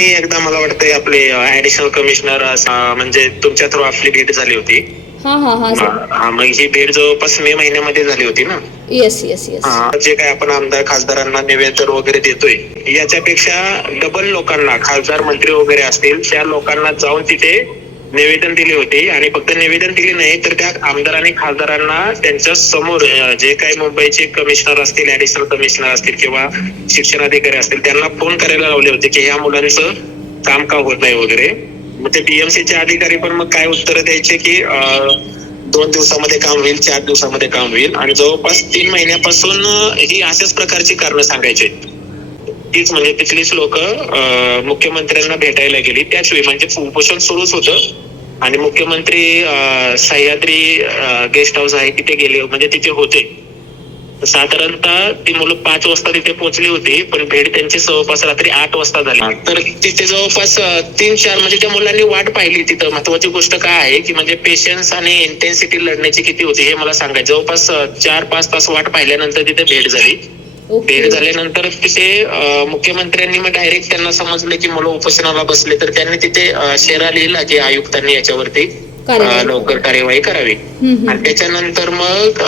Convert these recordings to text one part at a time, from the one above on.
आम्ही एकदा मला वाटतंय आपले ऍडिशनल कमिशनर म्हणजे तुमच्या थ्रू आपली भेट झाली होती. हा हा हा सर. मग ही भेट जवळपास मे महिन्यामध्ये झाली होती ना. Yes yes yes. जे काय आपण आमदार खासदारांना निवेदन वगैरे देतोय याच्यापेक्षा डबल लोकांना, खासदार मंत्री वगैरे असतील त्या लोकांना जाऊन तिथे निवेदन दिले होते. आणि फक्त निवेदन दिले नाही तर त्या आमदार आणि खासदारांना त्यांच्या समोर जे काही मुंबईचे कमिशनर असतील, ऍडिशनल कमिशनर असतील किंवा शिक्षण अधिकारी असतील त्यांना फोन करायला लावले होते की ह्या मुलांचं काम का होत नाही वगैरे. मग ते बीएमसीचे अधिकारी पण मग काय उत्तर द्यायचे की 2 दिवसामध्ये काम होईल, 4 दिवसामध्ये काम होईल. आणि जवळपास 3 महिन्यापासून ही अशाच प्रकारची कारणं सांगायचे. तीच म्हणजे तिथलीच लोक मुख्यमंत्र्यांना भेटायला गेली त्याच वेळी, म्हणजे उपोषण सुरूच होतं आणि मुख्यमंत्री सह्याद्री गेस्ट हाऊस आहे तिथे गेले, म्हणजे तिथे होते. साधारणतः ती मुलं 5 वाजता तिथे पोहोचली होती पण भेट त्यांची जवळपास रात्री 8 वाजता झाली. तर तिथे जवळपास 3-4 म्हणजे त्या मुलांनी वाट पाहिली. तिथं महत्वाची गोष्ट काय आहे की म्हणजे पेशन्स आणि इंटेन्सिटी लढण्याची किती होती हे मला सांगायचं. जवळपास 4-5 तास वाट पाहिल्यानंतर तिथे भेट झाली. भेट झाल्यानंतर तिथे मुख्यमंत्र्यांनी मग डायरेक्ट त्यांना समजलं की मुलं उपोषणाला बसले तर त्यांनी तिथे शेरा लिहिला की आयुक्तांनी याच्यावरती लवकर कार्यवाही करावी. आणि त्याच्यानंतर मग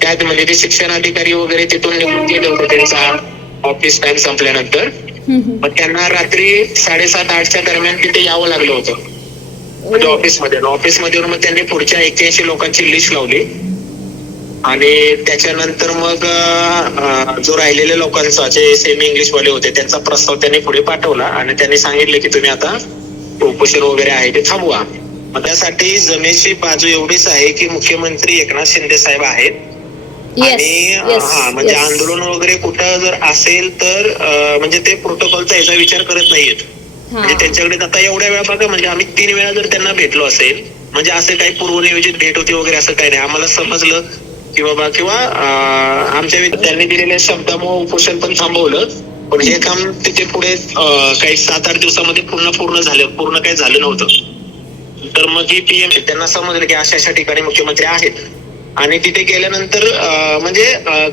त्यात म्हणजे ते शिक्षण अधिकारी वगैरे तिथून निघून गेले होते त्यांचा ऑफिस टाइम संपल्यानंतर. मग त्यांना रात्री 7:30-8च्या दरम्यान तिथे यावं लागलं होतं म्हणजे ऑफिसमध्ये मग त्यांनी पुढच्या 81 लोकांची लिस्ट लावली. आणि त्याच्यानंतर मग जो राहिलेल्या लोकांचा जे सेमी इंग्लिश वाले होते त्यांचा प्रस्ताव त्यांनी पुढे पाठवला आणि त्यांनी सांगितले की तुम्ही आता उपोषण वगैरे आहे ते थांबवा. मग त्यासाठी जमेची बाजू एवढीच आहे की मुख्यमंत्री एकनाथ शिंदे साहेब आहेत. आणि म्हणजे आंदोलन वगैरे कुठं जर असेल तर म्हणजे ते प्रोटोकॉलचा याचा विचार करत नाहीयेत. म्हणजे त्यांच्याकडे आता एवढ्या वेळा बघा, म्हणजे आम्ही 3 वेळा जर त्यांना भेटलो असेल म्हणजे असं काही पूर्वनियोजित भेट होती वगैरे असं काही नाही. आम्हाला समजलं की बाबा किंवा आमच्या त्यांनी दिलेल्या शब्दामुळे उपोषण पण थांबवलं. पण हे काम तिथे पुढे काही 7-8 दिवसामध्ये पूर्ण झालं, काही झालं नव्हतं. तर मग ही पीएम त्यांना समजलं की अशा ठिकाणी मुख्यमंत्री आहेत. आणि तिथे गेल्यानंतर म्हणजे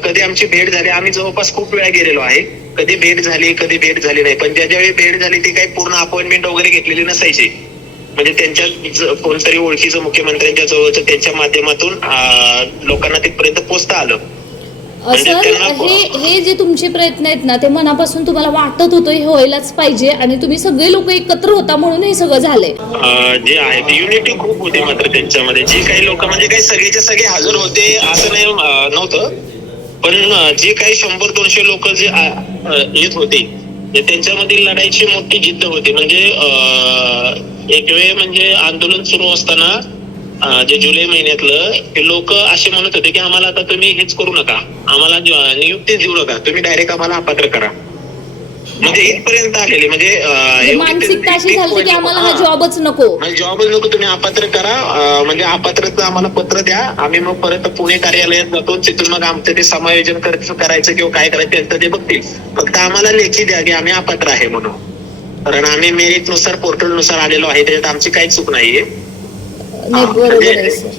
कधी आमची भेट झाली, आम्ही जवळपास खूप वेळा गेलेलो आहे. कधी भेट झाली नाही. पण ज्यावेळी भेट झाली ती काही पूर्ण अपॉइंटमेंट वगैरे घेतलेली नसायची. म्हणजे त्यांच्या कोणतरी ओळखीचं मुख्यमंत्र्यांच्या जवळचं त्यांच्या माध्यमातून लोकांना तिथपर्यंत पोहोचता आलं. सर हे जे तुमचे प्रयत्न आहेत ना ते मनापासून तुम्हाला वाटत होतं हे व्हायलाच पाहिजे आणि तुम्ही सगळे लोक एकत्र होता म्हणून हे सगळं झालंय. जे आहे ते युनिटी खूप होती मात्र त्यांच्यामध्ये. जे काही लोक म्हणजे काही सगळेचे सगळे हजर होते असं नाही नव्हतं. पण जे काही 100-200 लोक जे येत होते त्यांच्यामध्ये लढाईची मोठी जिद्द होती. म्हणजे एक वेळ म्हणजे आंदोलन सुरू असताना जे जुलै महिन्यातलं ते लोक असे म्हणत होते की आम्हाला आता तुम्ही हेच करू नका, आम्हाला नियुक्ती देऊ नका, तुम्ही डायरेक्ट आम्हाला अपात्र करा. म्हणजे इथपर्यंत आलेले म्हणजे मानसिकता अशी झाली की आम्हाला हा जॉबच नको, तुम्ही अपात्र करा. म्हणजे अपात्रचं आम्हाला पत्र द्या, आम्ही मग परत पुणे कार्यालयात जातो, तिथून मग आमचं ते समायोजन करायचं किंवा काय करायचं त्यांचं ते बघतील. फक्त आम्हाला लेखी द्या की आम्ही अपात्र आहे म्हणून. कारण आम्ही मेरिट नुसार पोर्टलनुसार आलेलो आहे, त्याच्यात आमची काहीच चूक नाहीये. नाही बरोबर आहे सर.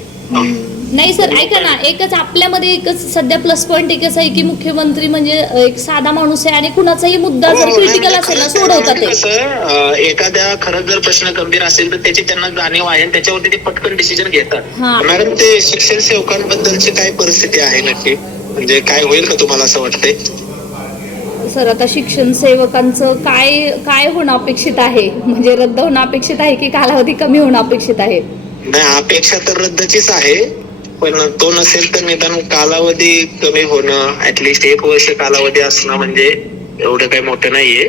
नाही सर ऐका ना, एकच आपल्यामध्ये एकच सध्या प्लस पॉईंट एकच आहे की मुख्यमंत्री म्हणजे एक साधा माणूस आहे आणि कुणाचाही मुद्दा जर क्रिटिकल असेल ना सोडवतात ते. कसं एखाद्या खरंच जर प्रश्न गंभीर असेल तर त्याची त्यांना जाणीव आहे आणि त्याच्यावरती ते पटकन डिसिजन घेतात. मॅडम ते शिक्षण सेवकांबद्दलची काय परिस्थिती आहे नक्की, म्हणजे काय होईल का तुम्हाला असं वाटतंय? सर आता शिक्षण सेवकांचं काय होणं अपेक्षित आहे, म्हणजे रद्द होणं अपेक्षित आहे की कालावधी कमी होणं अपेक्षित आहे? नाही, अपेक्षा तर रद्दचीच आहे. पण तो नसेल तर निदान कालावधी कमी होणं, ऍटलिस्ट 1 वर्ष कालावधी असणं म्हणजे एवढं काही मोठं नाहीये.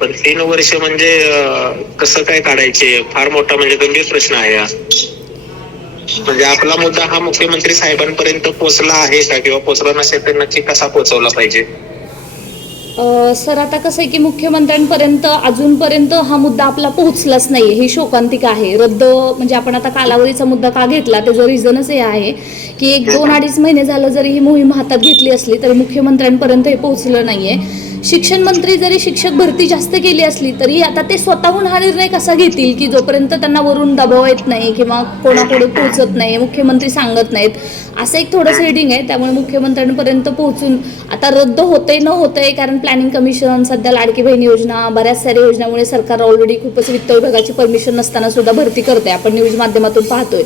पण 3 वर्ष म्हणजे कसं काय काढायचे, फार मोठा म्हणजे गंभीर प्रश्न आहे हा. म्हणजे आपला मुद्दा हा मुख्यमंत्री साहेबांपर्यंत पोहोचला आहे का, किंवा पोहोचला नसेल तर नक्की कसा पोहोचवला पाहिजे? सर आता कसं आहे की मुख्यमंत्र्यांपर्यंत अजूनपर्यंत हा मुद्दा आपला पोहोचलाच नाही, ही शोकांतिका आहे. रद्द म्हणजे आपण आता कालावधीचा मुद्दा का घेतला त्याचं रिझनच हे आहे की 1-2-2.5 महिने झालं जरी ही मोहीम हातात घेतली असली तरी मुख्यमंत्र्यांपर्यंत हे पोहोचलं नाहीये. शिक्षण मंत्री जरी शिक्षक भरती जास्त केली असली तरी आता ते स्वतःहून हा निर्णय कसा घेतील की जोपर्यंत त्यांना वरून दबाव येत नाही किंवा कोणाकडे पोहोचत नाही, मुख्यमंत्री सांगत नाहीत, असं एक थोडंसं हेडिंग आहे. त्यामुळे मुख्यमंत्र्यांपर्यंत पोहोचून आता रद्द होतंय न होतंय, कारण प्लॅनिंग कमिशन, सध्या लाडकी बहीण योजना, बऱ्याच साऱ्या योजनामुळे सरकार ऑलरेडी खूपच वित्त विभागाची परमिशन नसताना सुद्धा भरती करते, आपण न्यूज माध्यमातून पाहतोय.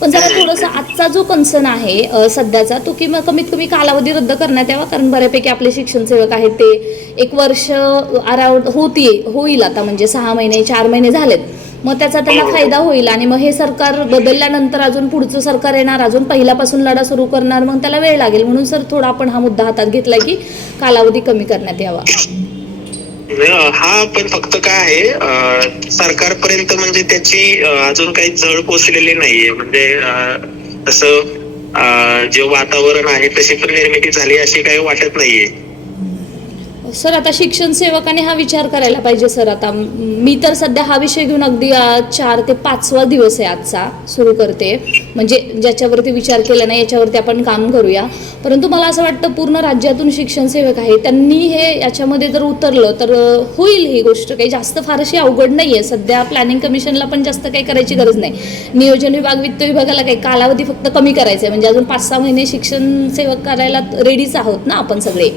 पण जरा थोडंसं आजचा जो कन्सर्न आहे सध्याचा तो की कमीत कमी कालावधी रद्द करण्यात यावा, कारण बऱ्यापैकी आपले शिक्षण सेवक आहेत ते 1 वर्ष अराउंड होईल आता, म्हणजे 6 महिने 4 महिने झालेत, मग त्याचा त्यांना फायदा होईल. आणि मग हे सरकार बदलल्यानंतर अजून पुढचं सरकार येणार, अजून पहिल्यापासून लढा सुरू करणार, मग त्याला वेळ लागेल. म्हणून सर थोडा आपण हा मुद्दा हातात घेतला की कालावधी कमी करण्यात यावा. हा पण फक्त काय आहे, सरकारपर्यंत म्हणजे त्याची अजून काही झळ पोचलेली नाहीये. म्हणजे तसं जे वातावरण आहे तशी पण निर्मिती झाली अशी काही वाटत नाहीये. सर आता शिक्षण सेवकाने हा विचार करायला पाहिजे. सर आता मी तर सध्या हा विषय घेऊन अगदी 4 ते 5वा दिवस आहे आजचा सुरू करते, म्हणजे ज्याच्यावरती विचार केला नाही याच्यावरती आपण काम करूया. परंतु मला असं वाटतं पूर्ण राज्यातून शिक्षण सेवक आहे त्यांनी हे याच्यामध्ये जर उतरलं तर होईल ही गोष्ट. काही जास्त फारशी अवघड नाही आहे. सध्या प्लॅनिंग कमिशनला पण जास्त काही करायची गरज नाही. नियोजन विभाग, वित्त विभागाला काही कालावधी फक्त कमी करायचा आहे, म्हणजे अजून 5-6 महिने शिक्षण सेवक करायला रेडीच आहोत ना आपण सगळे.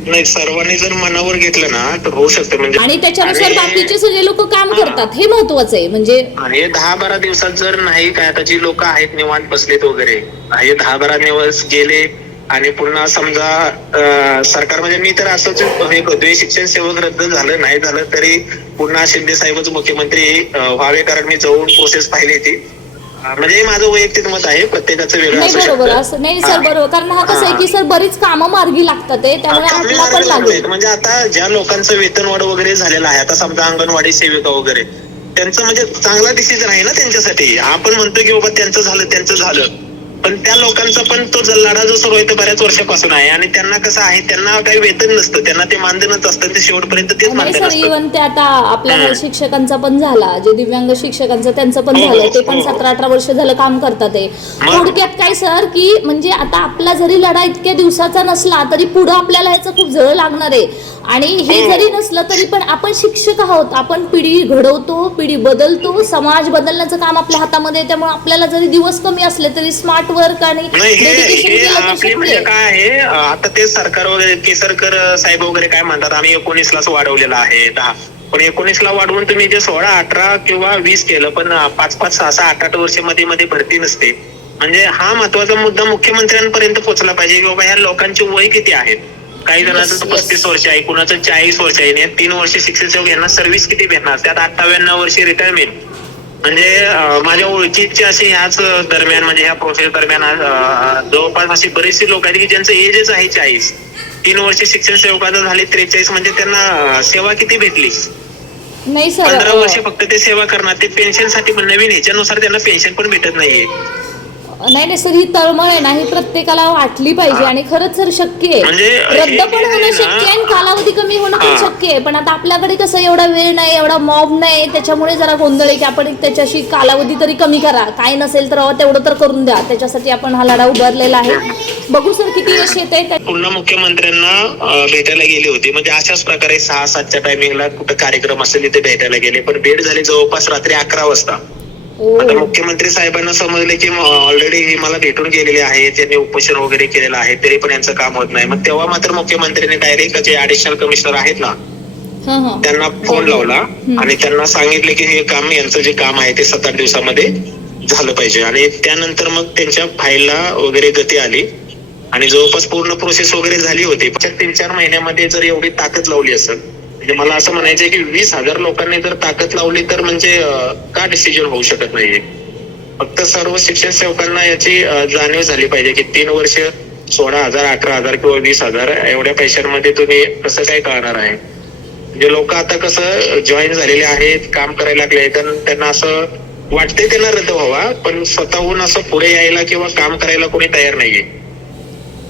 नाही, सर्वांनी जर मनावर घेतलं ना तर होऊ शकतं. म्हणजे आणि त्याच्यानुसार बाकीचे सगळे लोक काम करतात, हे महत्वाचं आहे. म्हणजे हे 10-12 दिवसात जर नाही काय, आता जी लोक आहेत निवांत बसलेत वगैरे, हे 10-12 दिवस गेले आणि पुन्हा समजा सरकार, म्हणजे मी तर असंच हे करतोय, शिक्षण सेवक रद्द झालं नाही झालं तरी पुन्हा शिंदे साहेबच मुख्यमंत्री व्हावे, कारण मी जाऊन प्रोसेस पाहिली ती. म्हणजे माझं वैयक्तिक मत आहे, प्रत्येकाचं वेगळं असू शकतं. बरोबर असं नाही सर, बरोबर. कारण हा कसं आहे की सर बरीच कामं मार्गी लागतात, त्यामुळे आपला पण लागेल. म्हणजे आता ज्या लोकांचं वेतनवाढ वगैरे झालेलं आहे, आता समजा अंगणवाडी सेविका वगैरे, त्यांचं म्हणजे चांगला डिसिजन आहे ना त्यांच्यासाठी. आपण म्हणतो की बाबा त्यांचं झालं, पण त्या लोकांचा पण तो लढा जो सुरू आहे तो बऱ्याच वर्षापासून आहे. आणि त्यांना कसं आहे, त्यांना काही वेतन नसतं, त्यांना ते मानधनच असतं, ते शेवटपर्यंत तेच मानधन असतं. इव्हन ते आता आपल्या शिक्षकांचा पण झाला, जे दिव्यांग शिक्षकांचं त्यांचं पण झालं, ते पण 17-18 वर्ष झालं काम करतात. थोडक्यात काय सर की म्हणजे आता आपला जरी लढा इतक्या दिवसाचा नसला तरी पुढे आपल्याला ह्याचं खूप झळ लागणार आहे. आणि हे जरी नसलं तरी पण आपण शिक्षक आहोत, आपण पिढी घडवतो, पिढी बदलतो, समाज बदलण्याचं काम आपल्या हातामध्ये. त्यामुळे आपल्याला जरी दिवस कमी असले तरी स्मार्ट वर्क आणि म्हणजे काय आहे, आता ते सरकार वगैरे केसरकर साहेब वगैरे काय म्हणतात, आम्ही 19लाच वाढवलेलं आहे 10, पण 19ला वाढवून तुम्ही जे 16, 18 किंवा 20 केलं, पण 5-5, 6-6, 8-8 वर्ष मध्ये भरती नसते. म्हणजे हा महत्वाचा मुद्दा मुख्यमंत्र्यांपर्यंत पोहोचला पाहिजे की बाबा ह्या लोकांची वय किती आहेत. काही जणांचं 35 वर्ष आहे, कुणाचं 40 वर्ष आहे, 3 वर्ष शिक्षण सेवक यांना सर्व्हिस किती भेटणार, त्यात 98 वर्षी रिटायरमेंट. म्हणजे माझ्या ओळखीचे असे ह्याच दरम्यान, म्हणजे ह्या प्रोसेस दरम्यान जवळपास अशी बरीचशी लोक आहेत की ज्यांचं एजच आहे 40, 3 वर्ष शिक्षण सेवकाचं झाले 43, म्हणजे त्यांना सेवा किती भेटली? नाही सर, 15 वर्ष फक्त ते सेवा करणार. ते पेन्शन साठी पण नवीन ह्याच्यानुसार त्यांना पेन्शन पण भेटत नाहीये. नाही सर, ही तळमळ आहे ना, ही प्रत्येकाला वाटली पाहिजे. आणि खरंच सर शक्य आहे, म्हणजे रद्द पण होणं शक्य आहे आणि कालावधी कमी होणं पण शक्य आहे. पण आता आपल्याकडे कसं एवढा वेळ नाही, एवढा मॉब नाही, त्याच्यामुळे जरा गोंधळ आहे की आपण त्याच्याशी कालावधी तरी कमी करा, काय नसेल तर तेवढं तर करून द्या. त्याच्यासाठी आपण हा लढा उभारलेला आहे. बघू सर किती यश येत आहे. पुन्हा मुख्यमंत्र्यांना भेटायला गेले होते, म्हणजे अशाच प्रकारे 6-7च्या टायमिंगला कुठं कार्यक्रम असेल तिथे भेटायला गेले, पण भेट झाली जवळपास रात्री 11 वाजता. आता मुख्यमंत्री साहेबांना समजले की ऑलरेडी मला भेटून गेलेले आहे, त्यांनी उपोषण वगैरे केलेलं आहे, तरी पण यांचं काम होत नाही. मग तेव्हा मात्र मुख्यमंत्र्यांनी डायरेक्ट जे ऍडिशनल कमिशनर आहेत ना त्यांना फोन लावला आणि त्यांना सांगितले की हे काम, यांचं जे काम आहे ते 7-8 दिवसामध्ये झालं पाहिजे. आणि त्यानंतर मग त्यांच्या फाईलला वगैरे गती आली आणि जवळपास पूर्ण प्रोसेस वगैरे झाली होती. 3-4 महिन्यामध्ये जर एवढी ताकद लावली असेल, म्हणजे मला असं म्हणायचंय की 20,000 लोकांनी जर ताकद लावली तर म्हणजे का डिसिजन होऊ शकत नाहीये. फक्त सर्व शिक्षण सेवकांना याची जाणीव झाली पाहिजे की 3 वर्ष 16,000, 18,000 किंवा 20,000 एवढ्या पैशांमध्ये तुम्ही कसं काय करणार आहे. म्हणजे लोक आता कसं जॉईन झालेले आहेत, काम करायला लागले, तर त्यांना असं वाटतंय त्यांना रद्द व्हावा, पण स्वतःहून असं पुढे यायला किंवा काम करायला कोणी तयार नाहीये.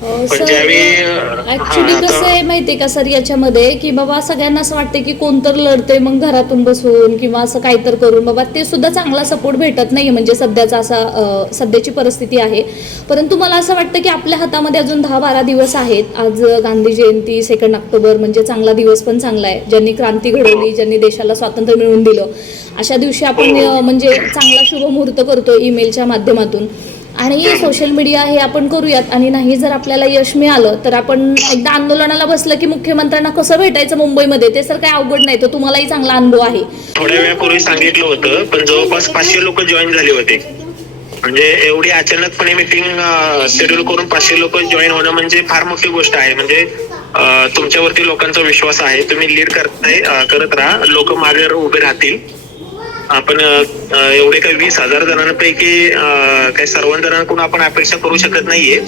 पण सर ज्यावेळी ऍक्च्युली कसं आहे माहितीये का सर याच्यामध्ये की बाबा सगळ्यांना असं वाटतं की कोणतर लढते मग घरातून बसून किंवा असं काहीतर करून बाबा ते सुद्धा चांगला सपोर्ट भेटत नाही म्हणजे सध्याचा असा सध्याची परिस्थिती आहे. परंतु मला असं वाटतं की आपल्या हातामध्ये अजून 10-12 दिवस आहेत. आज गांधी जयंती 2 ऑक्टोबर म्हणजे चांगला दिवस पण चांगला आहे. ज्यांनी क्रांती घडवली, ज्यांनी देशाला स्वातंत्र्य मिळवून दिलं, अशा दिवशी आपण म्हणजे चांगला शुभमुहूर्त करतो ईमेलच्या माध्यमातून आणि सोशल मीडिया हे आपण करूयात. आणि नाही जर आपल्याला यश मिळालं तर आपण एकदा आंदोलनाला बसलं की मुख्यमंत्र्यांना कसं भेटायचं मुंबईमध्ये ते सर काही अवघड नाही. तर तुम्हालाही चांगला अनुभव आहे. थोड्या वेळापूर्वी सांगितलं होतं पण जवळपास 500 लोक जॉईन झाले होते. म्हणजे एवढी अचानकपणे मीटिंग शेड्यूल करून 500 लोक जॉईन होणं म्हणजे फार मोठी गोष्ट आहे. म्हणजे तुमच्यावरती लोकांचा विश्वास आहे, तुम्ही लीड करत राहा, लोक मागे उभे राहतील. आपण एवढे काही 20,000 जणांपैकी काही सर्व जणांकडून आपण अपेक्षा करू शकत नाहीये.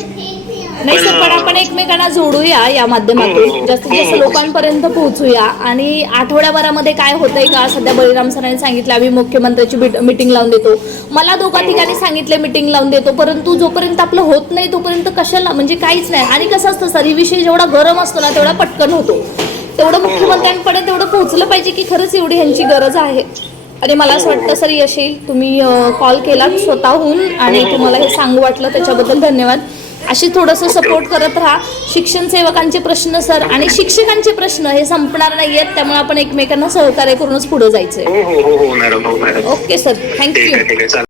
नाही सर पण आपण एकमेकांना जोडूया या माध्यमातून, जास्तीत जास्त लोकांपर्यंत पोहोचूया. आणि आठवड्याभरामध्ये काय होतंय का, सध्या बळीराम सरांनी सांगितलं आम्ही मुख्यमंत्र्याची मीटिंग लावून देतो, मला 2 ठिकाणी सांगितले मीटिंग लावून देतो, परंतु जोपर्यंत आपलं होत नाही तोपर्यंत कशाला, म्हणजे काहीच नाही. आणि कसं असतं सर, ही विषय जेवढा गरम असतो ना तेवढा पटकन होतो. तेवढं मुख्यमंत्र्यांपर्यंत तेवढं पोहोचलं पाहिजे की खरंच एवढी ह्यांची गरज आहे. आणि मला असं वाटतं सर यश येईल. तुम्ही कॉल केला स्वतःहून आणि तुम्हाला हे सांगू वाटलं त्याच्याबद्दल धन्यवाद. अशी थोडंसं सपोर्ट करत राहा. शिक्षण सेवकांचे प्रश्न सर आणि शिक्षकांचे प्रश्न हे संपणार नाहीयेत, त्यामुळे आपण एकमेकांना सहकार्य करूनच पुढे जायचंय. हो मॅडम. Okay sir, thank you.